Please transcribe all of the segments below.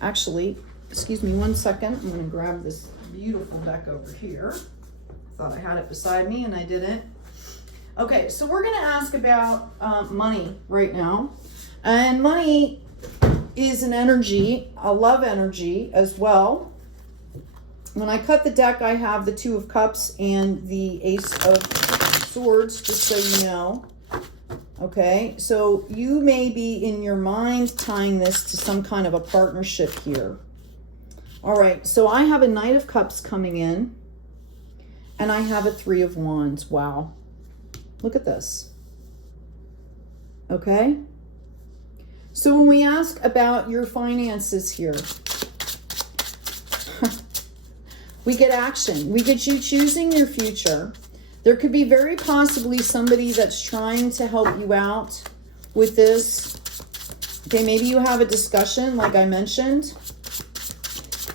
Actually, excuse me 1 second. I'm going to grab this beautiful deck over here. Thought I had it beside me and I didn't. Okay, so we're going to ask about money right now. And money is an energy, a love energy as well. When I cut the deck, I have the Two of Cups and the Ace of Swords, just so you know. Okay, so you may be in your mind tying this to some kind of a partnership here. All right, so I have a Knight of Cups coming in, and I have a Three of Wands. Wow. Look at this. Okay. So when we ask about your finances here, we get action. We get you choosing your future. There could be very possibly somebody that's trying to help you out with this. Okay, maybe you have a discussion, like I mentioned,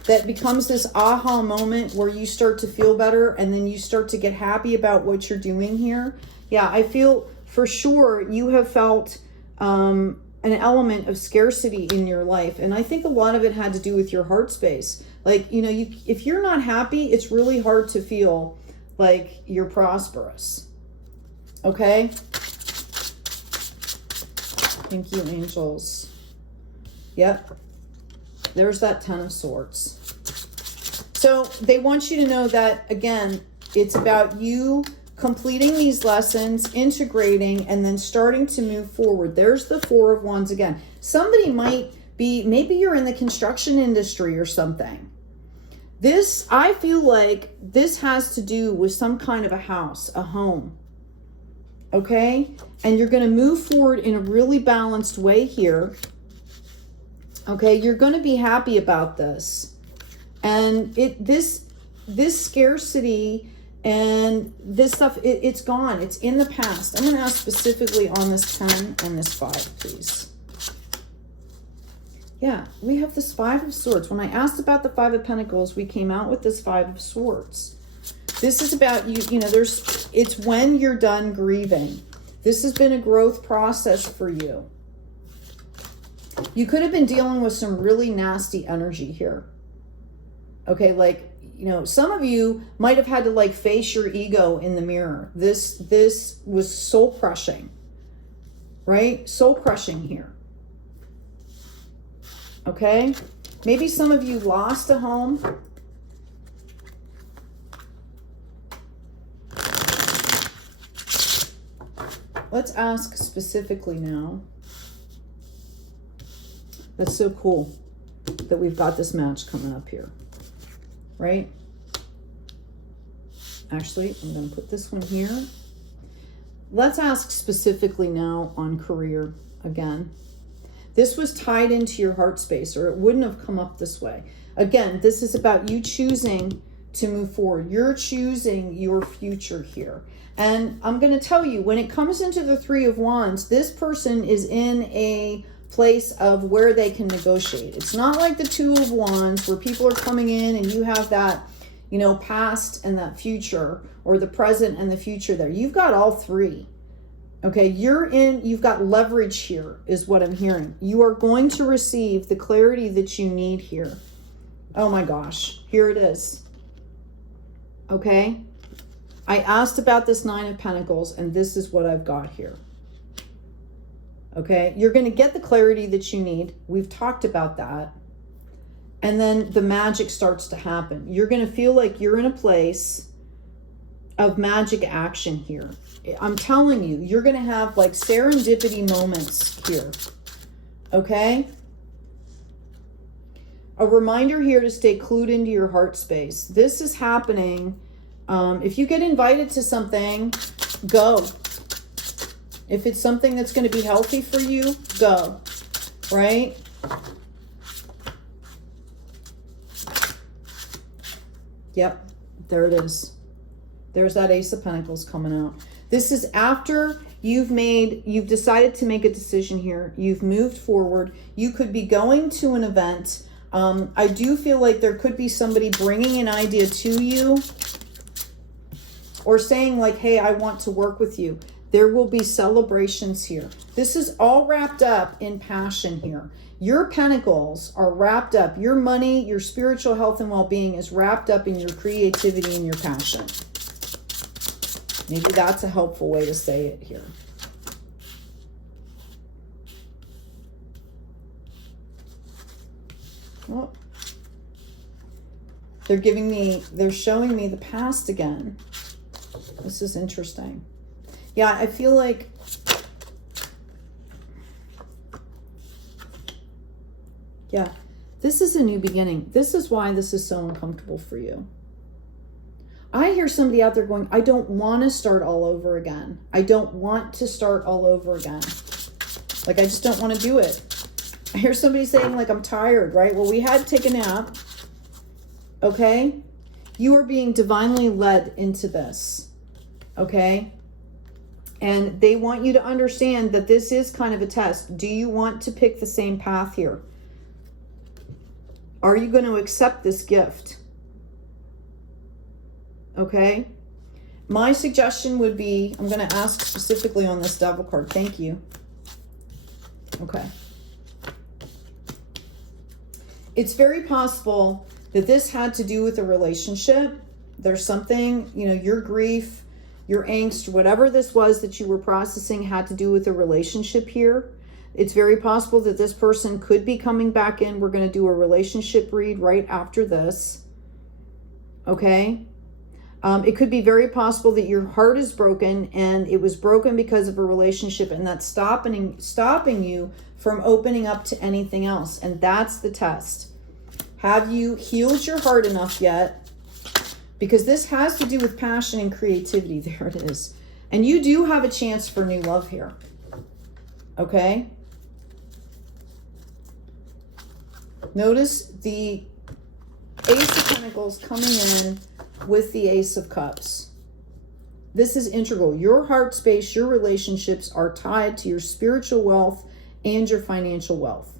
that becomes this aha moment where you start to feel better and then you start to get happy about what you're doing here. Yeah, I feel for sure you have felt an element of scarcity in your life. And I think a lot of it had to do with your heart space. Like, you know, if you're not happy, it's really hard to feel like you're prosperous. Okay? Thank you, angels. Yep. There's that Ten of Swords. So they want you to know that, again, it's about you completing these lessons, integrating, and then starting to move forward. There's the Four of Wands again. Somebody might be, maybe you're in the construction industry or something. This, I feel like this has to do with some kind of a house, a home. Okay? And you're going to move forward in a really balanced way here. Okay? You're going to be happy about this. And this scarcity and this stuff, it's gone. It's in the past. I'm going to ask specifically on this 10 and this 5, please. Yeah, we have this Five of Swords. When I asked about the Five of Pentacles, we came out with this Five of Swords. This is about you know, it's when you're done grieving. This has been a growth process for you. You could have been dealing with some really nasty energy here. Okay, like, you know, some of you might have had to like face your ego in the mirror. This was soul crushing, right? Soul crushing here. Okay, maybe some of you lost a home. Let's ask specifically now. That's so cool that we've got this match coming up here, right? Actually, I'm going to put this one here. Let's ask specifically now on career again. This was tied into your heart space, or it wouldn't have come up this way. Again, this is about you choosing to move forward. You're choosing your future here. And I'm going to tell you, when it comes into the Three of Wands, this person is in a place of where they can negotiate. It's not like the Two of Wands where people are coming in and you have that, you know, past and that future, or the present and the future there. You've got all three. Okay, you've got leverage here is what I'm hearing. You are going to receive the clarity that you need here. Oh my gosh, here it is. Okay, I asked about this Nine of Pentacles and this is what I've got here. Okay, you're going to get the clarity that you need. We've talked about that. And then the magic starts to happen. You're going to feel like you're in a place of magic action here. I'm telling you, you're going to have like serendipity moments here. Okay? A reminder here to stay clued into your heart space. This is happening. If you get invited to something, go. If it's something that's going to be healthy for you, go. Right? Yep, there it is. There's that Ace of Pentacles coming out. This is after you've decided to make a decision here. You've moved forward. You could be going to an event. I do feel like there could be somebody bringing an idea to you or saying like, hey, I want to work with you. There will be celebrations here. This is all wrapped up in passion here. Your pentacles are wrapped up. Your money, your spiritual health and well-being is wrapped up in your creativity and your passion. Maybe that's a helpful way to say it here. Oh. They're showing me the past again. This is interesting. Yeah, I feel like yeah, this is a new beginning. This is why this is so uncomfortable for you. I hear somebody out there going, I don't want to start all over again. I don't want to start all over again. Like, I just don't want to do it. I hear somebody saying, like, I'm tired, right? Well, we had to take a nap. Okay? You are being divinely led into this. Okay? And they want you to understand that this is kind of a test. Do you want to pick the same path here? Are you going to accept this gift? Okay? My suggestion would be, I'm going to ask specifically on this Devil card. Thank you. Okay. It's very possible that this had to do with a relationship. There's something, you know, your grief, your angst, whatever this was that you were processing had to do with a relationship here. It's very possible that this person could be coming back in. We're going to do a relationship read right after this. Okay? It could be very possible that your heart is broken and it was broken because of a relationship, and that's stopping you from opening up to anything else. And that's the test. Have you healed your heart enough yet? Because this has to do with passion and creativity. There it is. And you do have a chance for new love here. Okay? Notice the Ace of Pentacles coming in with the Ace of Cups. This is integral. Your heart space, your relationships are tied to your spiritual wealth and your financial wealth.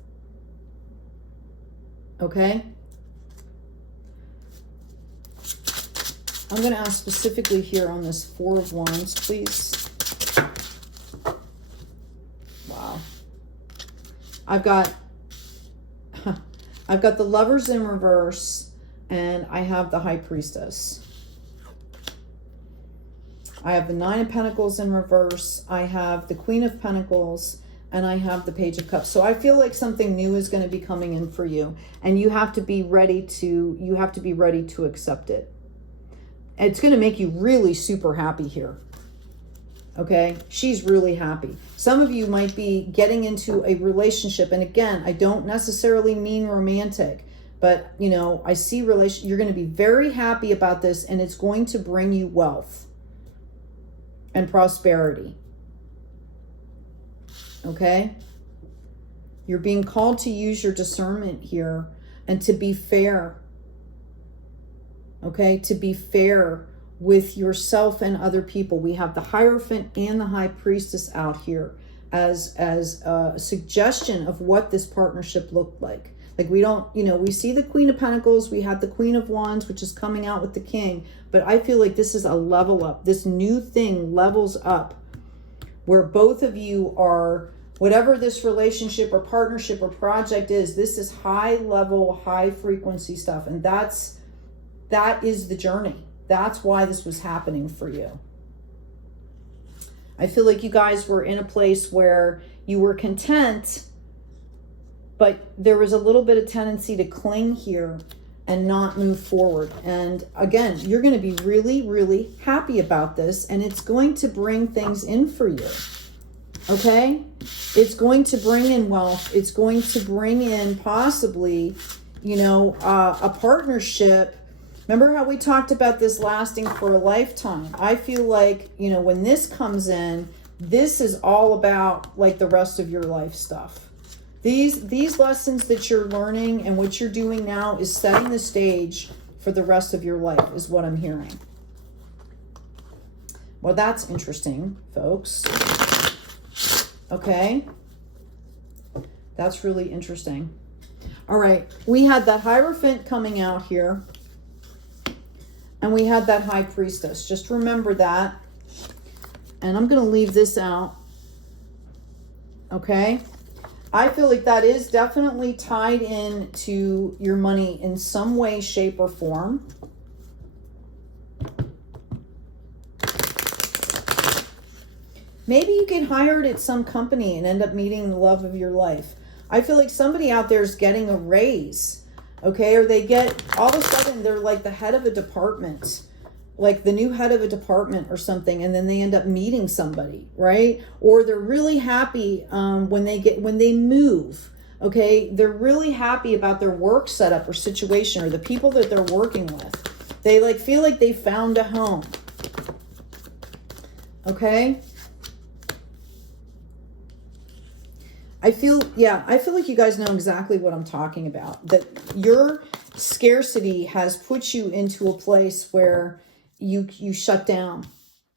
Okay? I'm going to ask specifically here on this Four of Wands, please. Wow. I've got the Lovers in reverse, and I have the High Priestess. I have the Nine of Pentacles in reverse. I have the Queen of Pentacles, and I have the Page of Cups. So I feel like something new is going to be coming in for you, and you have to be ready to accept it. It's going to make you really super happy here. Okay? She's really happy. Some of you might be getting into a relationship, and again, I don't necessarily mean romantic, but you know, I see you're going to be very happy about this, and it's going to bring you wealth and prosperity. Okay? You're being called to use your discernment here and to be fair. Okay? To be fair with yourself and other people. We have the Hierophant and the High Priestess out here as a suggestion of what this partnership looked like. Like, we don't, you know, we see the Queen of Pentacles, we have the Queen of Wands, which is coming out with the King, but I feel like this is a level up. This new thing levels up where both of you are, whatever this relationship or partnership or project is, this is high level, high frequency stuff. And that is the journey. That's why this was happening for you. I feel like you guys were in a place where you were content, but there was a little bit of tendency to cling here and not move forward. And again, you're going to be really, really happy about this, and it's going to bring things in for you. Okay? It's going to bring in wealth. It's going to bring in possibly, you know, a partnership. Remember how we talked about this lasting for a lifetime? I feel like, you know, when this comes in, this is all about like the rest of your life stuff. These lessons that you're learning and what you're doing now is setting the stage for the rest of your life, is what I'm hearing. Well, that's interesting, folks. Okay. That's really interesting. All right. We had that Hierophant coming out here. And we had that High Priestess. Just remember that. And I'm going to leave this out. Okay. I feel like that is definitely tied in to your money in some way, shape, or form. Maybe you get hired at some company and end up meeting the love of your life. I feel like somebody out there is getting a raise, okay? Or they get, all of a sudden, they're like the head of a department, like the new head of a department or something, and then they end up meeting somebody, right? Or they're really happy when they move, okay? They're really happy about their work setup or situation or the people that they're working with. They like feel like they found a home, okay? I feel like you guys know exactly what I'm talking about. That your scarcity has put you into a place where you shut down,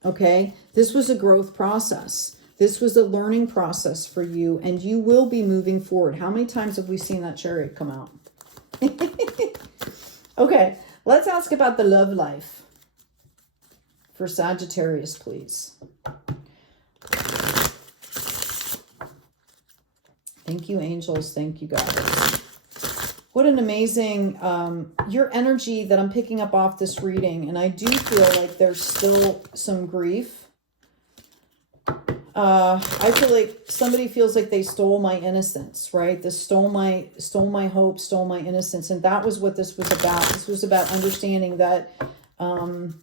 okay? This was a growth process. This was a learning process for you, and you will be moving forward. How many times have we seen that Chariot come out? Okay, let's ask about the love life for Sagittarius, please. Thank you, angels. Thank you, guys. What an amazing, your energy that I'm picking up off this reading. And I do feel like there's still some grief. I feel like somebody feels like they stole my innocence, right? This stole my hope, stole my innocence. And that was what this was about. This was about understanding that, you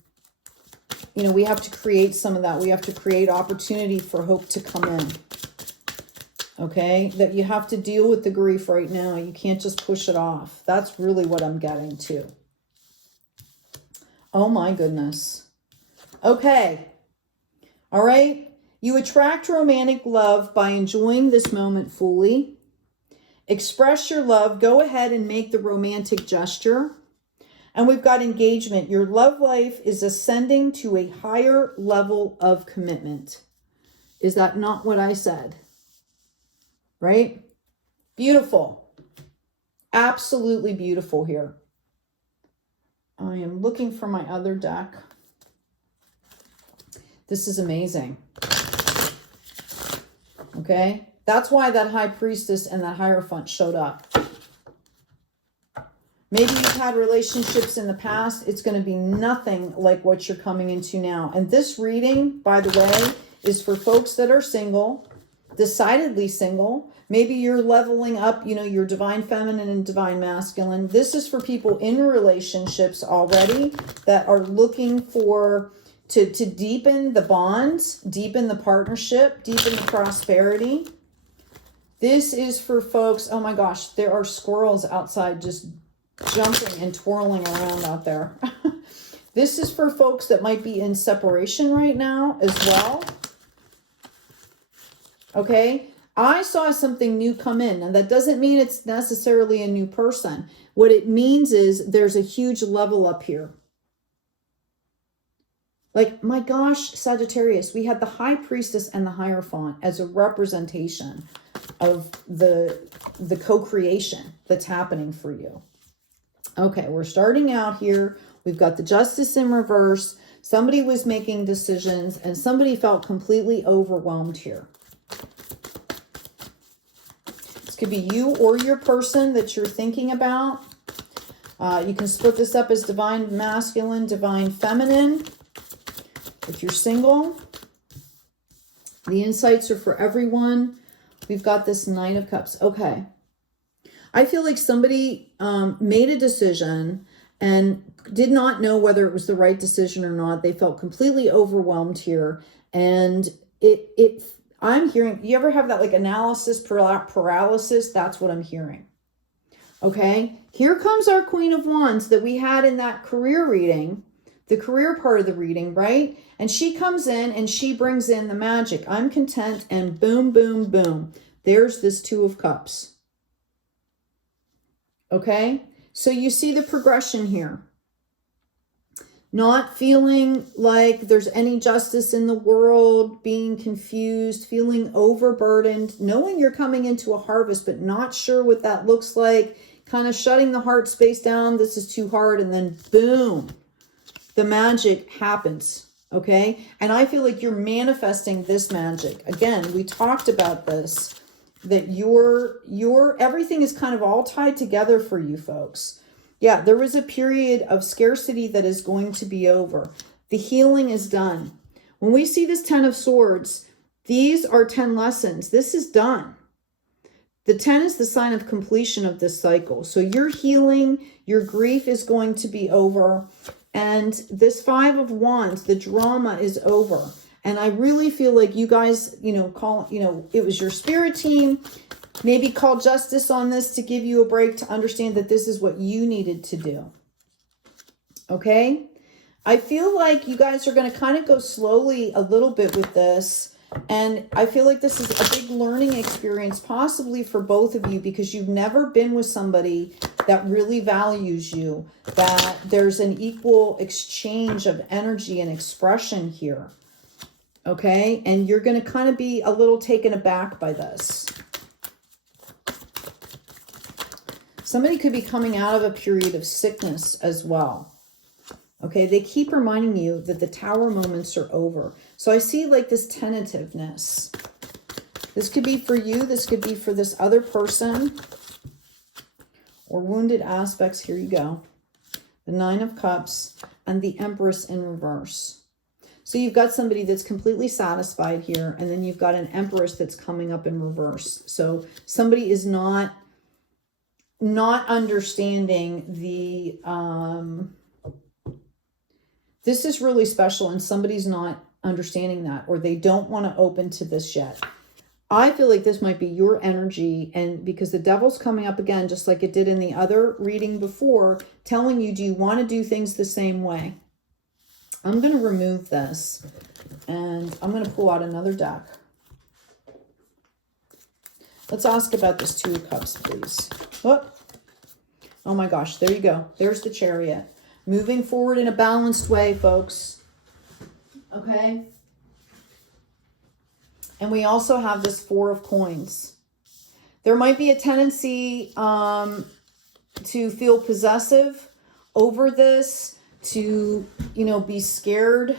know, we have to create some of that. We have to create opportunity for hope to come in. Okay, that you have to deal with the grief right now. You can't just push it off. That's really what I'm getting to. Oh my goodness. Okay. All right. You attract romantic love by enjoying this moment fully. Express your love. Go ahead and make the romantic gesture. And we've got engagement. Your love life is ascending to a higher level of commitment. Is that not what I said? Right? Beautiful. Absolutely beautiful here. I am looking for my other deck. This is amazing. Okay? That's why that High Priestess and that Hierophant showed up. Maybe you've had relationships in the past. It's going to be nothing like what you're coming into now. And this reading, by the way, is for folks that are single, decidedly single. Maybe you're leveling up, you know, your divine feminine and divine masculine. This is for people in relationships already that are looking for to deepen the bonds, deepen the partnership, deepen the prosperity. This is for folks, oh my gosh, there are squirrels outside just jumping and twirling around out there. This is for folks that might be in separation right now as well. Okay, I saw something new come in, and that doesn't mean it's necessarily a new person. What it means is there's a huge level up here. Like, my gosh, Sagittarius, we had the High Priestess and the Hierophant as a representation of the co-creation that's happening for you. Okay, we're starting out here. We've got the Justice in reverse. Somebody was making decisions, and somebody felt completely overwhelmed here. Could be you or your person that you're thinking about. You can split this up as divine masculine, divine feminine. If you're single, the insights are for everyone. We've got this Nine of Cups. Okay. I feel like somebody made a decision and did not know whether it was the right decision or not. They felt completely overwhelmed here. And I'm hearing, you ever have that like analysis paralysis? That's what I'm hearing. Okay. Here comes our Queen of Wands that we had in that career reading, the career part of the reading, right? And she comes in and she brings in the magic. I'm content, and boom, boom, boom. There's this Two of Cups. Okay. So you see the progression here. Not feeling like there's any justice in the world, being confused, feeling overburdened, knowing you're coming into a harvest, but not sure what that looks like, kind of shutting the heart space down. This is too hard. And then boom, the magic happens. Okay? And I feel like you're manifesting this magic. Again, we talked about this, that everything is kind of all tied together for you folks. Yeah, there was a period of scarcity that is going to be over. The healing is done. When we see this 10 of Swords, these are 10 lessons. This is done. The 10 is the sign of completion of this cycle. So your healing, your grief is going to be over. And this 5 of Wands, the drama is over. And I really feel like you guys, it was your spirit team. Maybe call justice on this to give you a break to understand that this is what you needed to do. Okay? I feel like you guys are going to kind of go slowly a little bit with this. And I feel like this is a big learning experience, possibly for both of you, because you've never been with somebody that really values you, that there's an equal exchange of energy and expression here. Okay? And you're going to kind of be a little taken aback by this. Somebody could be coming out of a period of sickness as well. Okay, they keep reminding you that the Tower moments are over. So I see like this tentativeness. This could be for you. This could be for this other person. Or wounded aspects. Here you go. The 9 of Cups and the Empress in reverse. So you've got somebody that's completely satisfied here. And then you've got an Empress that's coming up in reverse. So somebody is not understanding the... This is really special and somebody's not understanding that, or they don't want to open to this yet. I feel like this might be your energy, and because the Devil's coming up again, just like it did in the other reading before, telling you, do you want to do things the same way? I'm going to remove this and I'm going to pull out another deck. Let's ask about this 2 of Cups, please. Oh my gosh, there you go. There's the Chariot. Moving forward in a balanced way, folks. Okay? And we also have this 4 of Coins. There might be a tendency to feel possessive over this, to, be scared.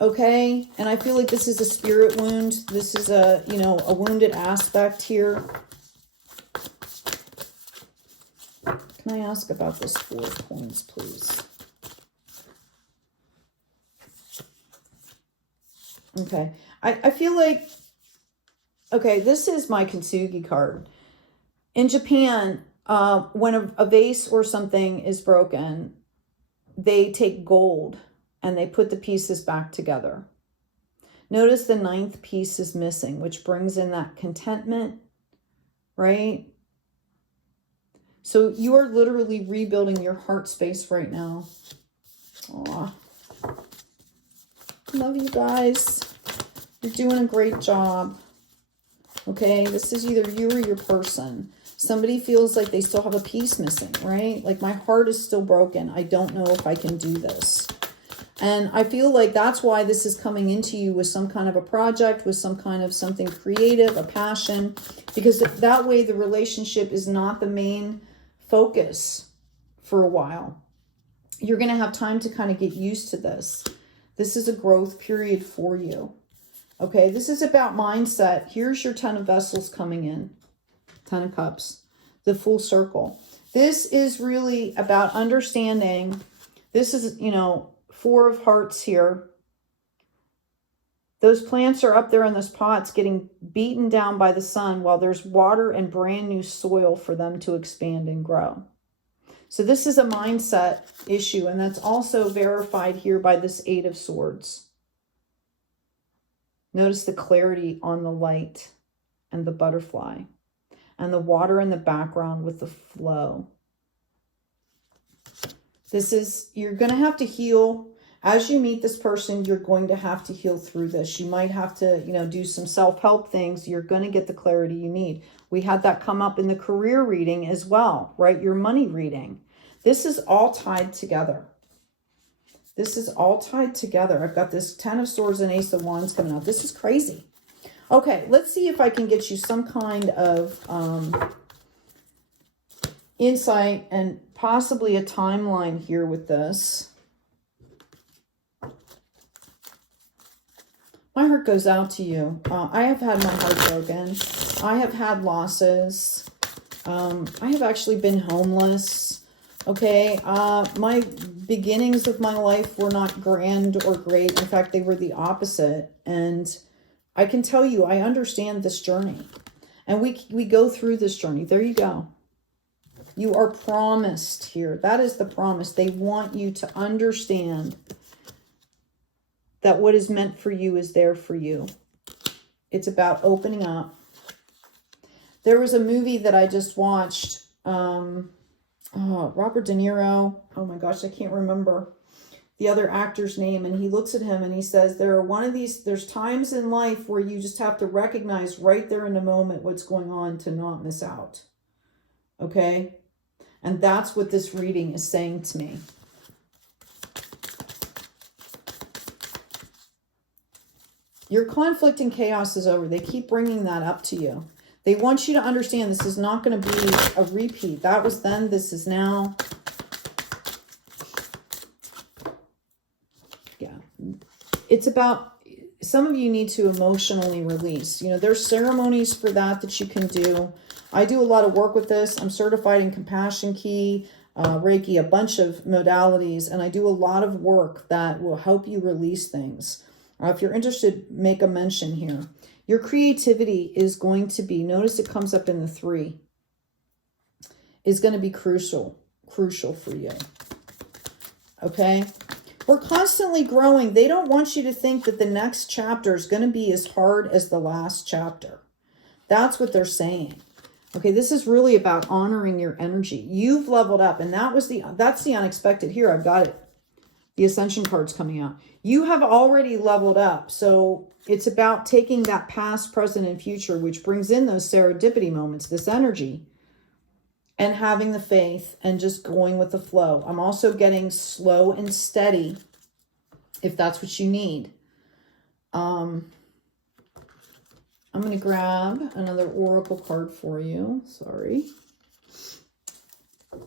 Okay? And I feel like this is a spirit wound. This is a wounded aspect here. Can I ask about this 4 of Coins, please? Okay. I feel like, okay, this is my Kintsugi card. In Japan, when a vase or something is broken, they take gold and they put the pieces back together. Notice the 9th piece is missing, which brings in that contentment, right? So you are literally rebuilding your heart space right now. Aw. Love you guys. You're doing a great job. Okay, this is either you or your person. Somebody feels like they still have a piece missing, right? Like, my heart is still broken. I don't know if I can do this. And I feel like that's why this is coming into you with some kind of a project, with some kind of something creative, a passion. Because that way the relationship is not the main focus for a while. You're going to have time to kind of get used to this. This is a growth period for you. Okay, this is about mindset. Here's your 10 of Vessels coming in. 10 of Cups. The full circle. This is really about understanding. This is, 4 of Hearts here. Those plants are up there in those pots getting beaten down by the sun while there's water and brand new soil for them to expand and grow. So this is a mindset issue, and that's also verified here by this 8 of Swords. Notice the clarity on the light and the butterfly and the water in the background with the flow. This is, you're going to have to heal. As you meet this person, you're going to have to heal through this. You might have to, do some self-help things. You're going to get the clarity you need. We had that come up in the career reading as well, right? Your money reading. This is all tied together. This is all tied together. I've got this 10 of Swords and Ace of Wands coming out. This is crazy. Okay, let's see if I can get you some kind of insight and possibly a timeline here with this. My heart goes out to you. I have had my heart broken. I have had losses. I have actually been homeless. Okay. My beginnings of my life were not grand or great. In fact, they were the opposite. And I can tell you, I understand this journey. And we go through this journey. There you go. You are promised here. That is the promise. They want you to understand that what is meant for you is there for you. It's about opening up. There was a movie that I just watched. Robert De Niro. Oh my gosh, I can't remember the other actor's name. And he looks at him and he says, there's times in life where you just have to recognize right there in the moment what's going on to not miss out. Okay? And that's what this reading is saying to me. Your conflict and chaos is over. They keep bringing that up to you. They want you to understand this is not going to be a repeat. That was then, this is now. Yeah. It's about, some of you need to emotionally release. You know, there's ceremonies for that you can do. I do a lot of work with this. I'm certified in Compassion Key, Reiki, a bunch of modalities, and I do a lot of work that will help you release things. If you're interested, make a mention here. Your creativity is going to be, notice it comes up in the 3, is going to be crucial for you. Okay? We're constantly growing. They don't want you to think that the next chapter is going to be as hard as the last chapter. That's what they're saying. Okay, this is really about honoring your energy. You've leveled up, and that's the unexpected. Here, I've got it. The Ascension card's coming out. You have already leveled up. So it's about taking that past, present, and future, which brings in those serendipity moments, this energy, and having the faith and just going with the flow. I'm also getting slow and steady, if that's what you need. I'm going to grab another oracle card for you. Sorry.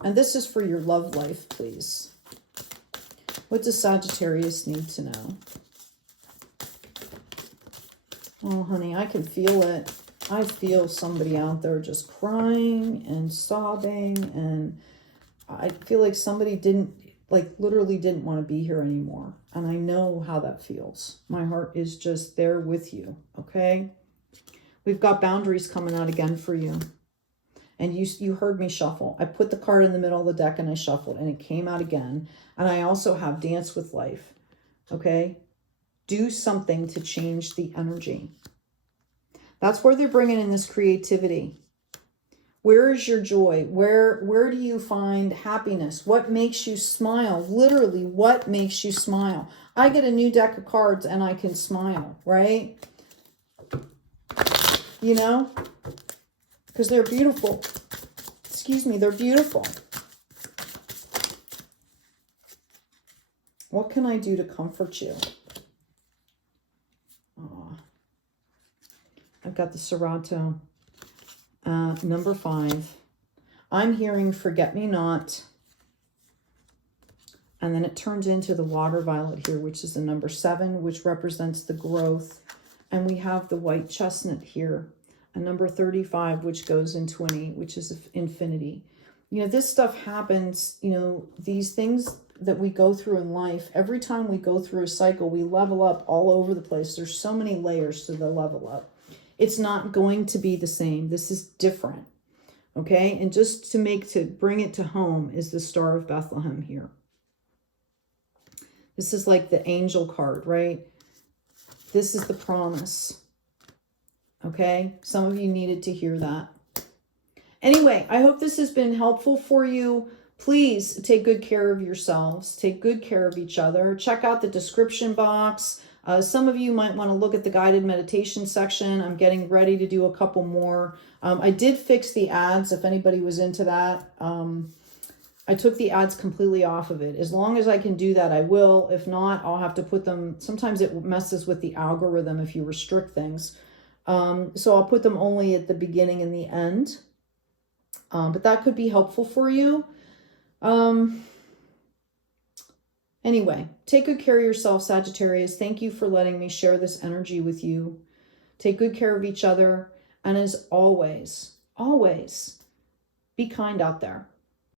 And this is for your love life, please. What does Sagittarius need to know? Oh, honey, I can feel it. I feel somebody out there just crying and sobbing. And I feel like somebody literally didn't want to be here anymore. And I know how that feels. My heart is just there with you, okay? We've got boundaries coming out again for you. And you heard me shuffle. I put the card in the middle of the deck and I shuffled and it came out again. And I also have Dance with Life. Okay? Do something to change the energy. That's where they're bringing in this creativity. Where is your joy? Where do you find happiness? What makes you smile? Literally, what makes you smile? I get a new deck of cards and I can smile, right? You know? Because they're beautiful. Excuse me, they're beautiful. What can I do to comfort you? Oh, I've got the Serato. Number 5. I'm hearing Forget Me Not. And then it turns into the Water Violet here, which is the number 7, which represents the growth. And we have the White Chestnut here. A number 35, which goes into an 8, which is infinity. You know, this stuff happens, you know, these things that we go through in life, every time we go through a cycle, we level up all over the place. There's so many layers to the level up. It's not going to be the same. This is different. Okay? And just to bring it to home is the Star of Bethlehem here. This is like the angel card, right? This is the promise. Okay? Some of you needed to hear that. Anyway, I hope this has been helpful for you. Please take good care of yourselves. Take good care of each other. Check out the description box. Some of you might want to look at the guided meditation section. I'm getting ready to do a couple more. I did fix the ads, if anybody was into that. I took the ads completely off of it. As long as I can do that, I will. If not, I'll have to put them. Sometimes it messes with the algorithm if you restrict things. So I'll put them only at the beginning and the end. But that could be helpful for you. And Anyway, take good care of yourself, Sagittarius. Thank you for letting me share this energy with you. Take good care of each other. And as always, always be kind out there.